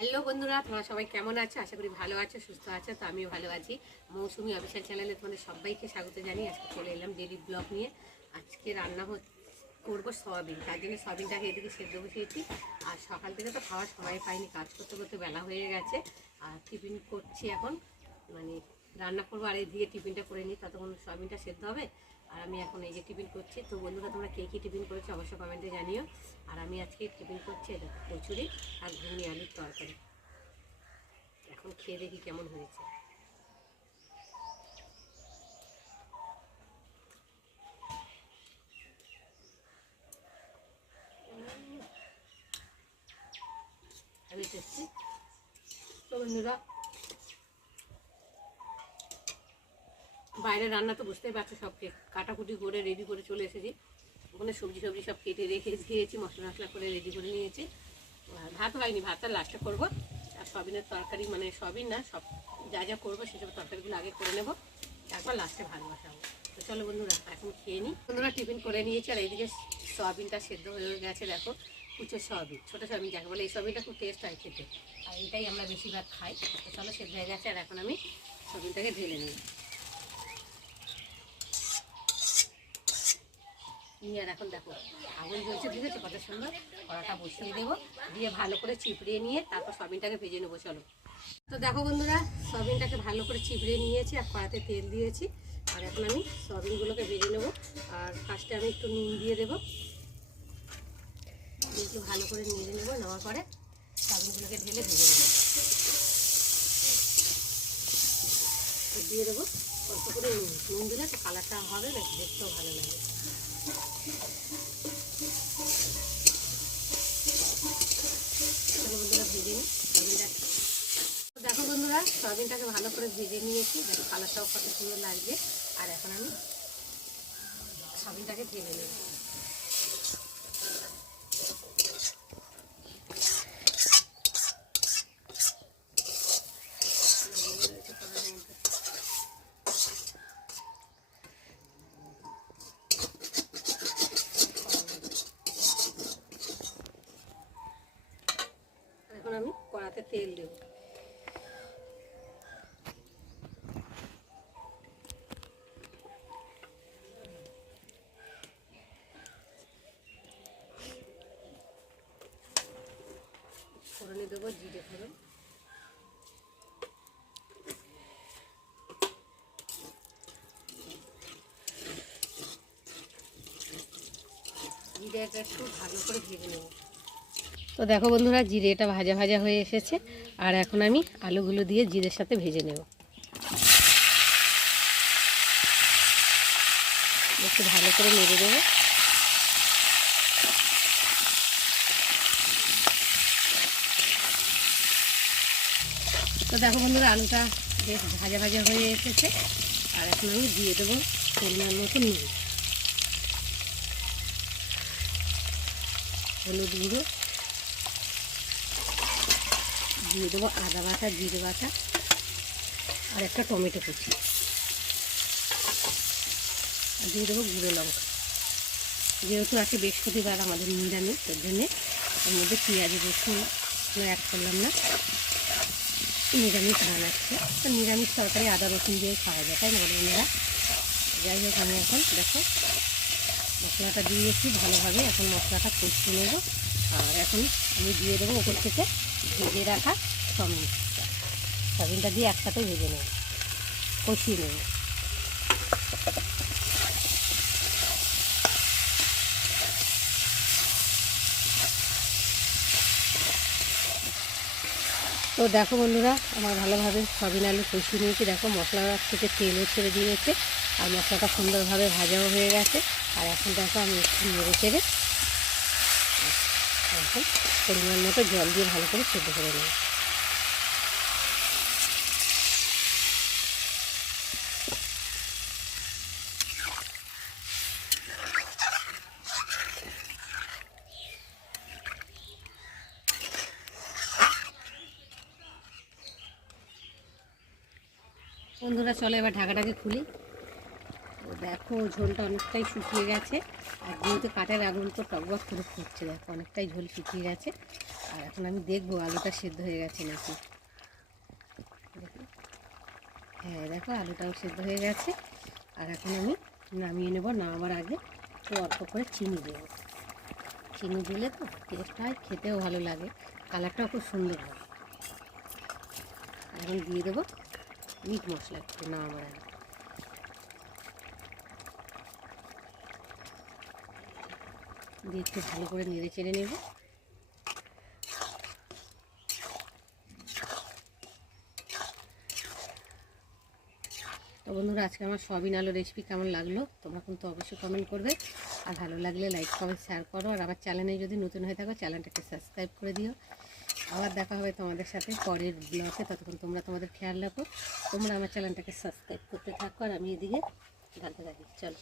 Hello বন্ধুরা, তোমরা সবাই কেমন আছো? আশা করি ভালো আছো, সুস্থ আছো। তো আমিও ভালো আছি। মৌসুমি অফিসিয়াল চ্যানেলে তোমাদের সবাইকে স্বাগত জানিয়ে আজকে চলে এলাম ডেইলি ব্লগ নিয়ে। আজকে রান্না করবো সয়াবিন। তার জন্য সয়াবিনটাকে এদিকে সেদ্ধ বসিয়েছি। আর সকাল থেকে তো খাওয়ার সময় পাইনি, কাজ করতে করতে বেলা হয়ে গেছে। আর টিফিন করছি এখন, মানে রান্না করবো আর এদিকে টিফিনটা করে নিই, ততক্ষণ সয়াবিনটা সেদ্ধ হবে। আর আমি এখন এই যে টিফিন করছি। তো বন্ধুরা, তোমরা কে কী টিফিন করেছো অবশ্যই কমেন্টে জানিও। আর আমি আজকে টিফিন করছি এটা কচুরি আর ঘুগনি আলুর তরকারি। এখন খেয়ে দেখি কেমন হয়েছে। আমি টেস্টি। তো বন্ধুরা, বাইরের রান্না তো বুঝতেই পারছো, সব কাটাকুটি করে রেডি করে চলে এসেছি। ওখানে সবজি সব কেটে রেখে দিয়েছি, মশলা করে রেডি করে নিয়েছি। আর ভাত হয়নি, ভাতটা লাস্টে করবো। আর সয়াবিনের তরকারি, মানে সয়াবিন না, সব যা যা করবো সেসব তরকারিগুলো আগে করে নেবো, তারপর লাস্টে ভাত বসাবো। তো চলো বন্ধুরা, এখন খেয়ে নিই। বন্ধুরা, টিফিন করে নিয়েছি। আর এইদিকে সয়াবিনটা সেদ্ধ হয়ে গেছে, দেখো। কুচো সয়াবিন, ছোটো সয়াবিন যাকে বলে, এই সয়াবিনটা খুব টেস্ট হয় খেতে। আর এটাই আমরা বেশিরভাগ খাই। তো চলো, সেদ্ধ হয়ে গেছে। আর এখন আমি সয়াবিনটাকে ঢেলে নিই। নিয়ে আর এখন দেখো আগুন জ্বলছে, বুঝেছো কত সুন্দর। কড়াটা বসিয়ে দেবো, দিয়ে ভালো করে চিপড়িয়ে নিয়ে তারপর সয়াবিনটাকে ভেজে নেবো। চলো। তো দেখো বন্ধুরা, সয়াবিনটাকে ভালো করে চিপড়িয়ে নিয়েছি আর কড়াতে তেল দিয়েছি। আর এখন আমি সয়াবিনগুলোকে ভেজে নেবো। আর ফার্স্টে আমি একটু নুন দিয়ে দেবো, একটু ভালো করে নেড়ে নেবো। নেওয়ার পরে সয়াবিনগুলোকে ঢেলে ভেজে নেবো। দিয়ে দেবো অল্প করে নুন দিলে তো কালারটা হবে, দেখতেও ভালো লাগে। বন্ধুরা, ভেজে নিই সয়াবিনটা। দেখো বন্ধুরা, সয়াবিনটাকে ভালো করে ভেজে নিয়েছি, দেখো কালারটাও কত সুন্দর লাগছে। আর এখন আমি সয়াবিনটাকে ঢেলে নেব। এখন আমি কড়াতে তেল দেব। ফোড়নে দেবো জিরে ফোড়ন, জিরেটা একটু ভালো করে ভেজে নেব। তো দেখো বন্ধুরা, জিরেটা ভাজা ভাজা হয়ে এসেছে। আর এখন আমি আলুগুলো দিয়ে জিরের সাথে ভেজে নেব। একটু ভালো করে নেড়ে দেবো। তো দেখো বন্ধুরা, আলুটা বেশ ভাজা ভাজা হয়ে এসেছে। আর এখন আমি দিয়ে দেবো পরিমাণ মতো নুন, হলুদ গুঁড়ো, দিয়ে দেবো আদা বাটা, জিরে বাটা, আর একটা টমেটো কুচি, আর দিয়ে দেবো গুঁড়ো লঙ্কা। যেহেতু আজকে বৃহস্পতিবার আমাদের নিরামিষ, তার জন্যে এর মধ্যে পেঁয়াজ রসুন অ্যাড করলাম না, নিরামিষ বানাচ্ছি। তো নিরামিষ তরকারি আদা রসুন দিয়ে খাওয়া যায়, তাই না বন্ধুরা? যাই হোক, আমি এখন দেখো মশলাটা দিয়েছি ভালোভাবে। এখন মশলাটা কষিয়ে নেব। আর এখন আমি দিয়ে দেবো ওপর থেকে ভেজে রাখা সয়াবিনটা দিয়ে একসাথে ভেজে নেব, কষিয়ে নেব। তো দেখো বন্ধুরা, আমার ভালোভাবে সয়াবিন আলু কষিয়ে নিয়েছি। দেখো মশলার থেকে তেলও ছেড়ে দিয়েছে, আর মশলাটা সুন্দরভাবে ভাজাও হয়ে গেছে। আর এখন দেখো আমি একটু নেড়ে চেড়ে এখন পরিমাণ মতো জল দিয়ে ভালো করে সেদ্ধ করে নেব। বন্ধুরা, চলো এবার ঢাকাটাকে খুলি। দেখো ঝোলটা অনেকটাই শুকিয়ে গেছে। আর যেহেতু কাঠের আগুন তো টকবক করে ফুটছে, দেখো অনেকটাই ঝোল শুকিয়ে গেছে। আর এখন আমি দেখবো আলুটা সেদ্ধ হয়ে গেছে নাকি। দেখো, হ্যাঁ দেখো আলুটাও সেদ্ধ হয়ে গেছে। আর এখন আমি নামিয়ে নেব। নামাবার আগে একটু অল্প করে চিনি দেবো। চিনি দিলে তো টেস্ট হয়, খেতেও ভালো লাগে, কালারটাও খুব সুন্দর হয়। এখন দিয়ে দেবো মিট মশলা একটু নামাবার আগে। দিয়ে একটু ভালো করে নেড়ে চেড়ে নেব। তো বন্ধুরা, আজকে আমার সয়াবিন আলু রেসিপি কেমন লাগলো তোমরা কিন্তু অবশ্যই কমেন্ট করবে। আর ভালো লাগলে লাইক কমেন্ট শেয়ার করো। আর আমার চ্যানেলে যদি নতুন হয়ে থাকো চ্যানেলটাকে সাবস্ক্রাইব করে দিও। আবার দেখা হবে তোমাদের সাথে পরের ব্লগে। ততক্ষণ তোমরা তোমাদের খেয়াল রাখো। তোমরা আমার চ্যানেলটাকে সাবস্ক্রাইব করতে থাকো আর আমি এদিকে ঢালতে থাকি। চলো।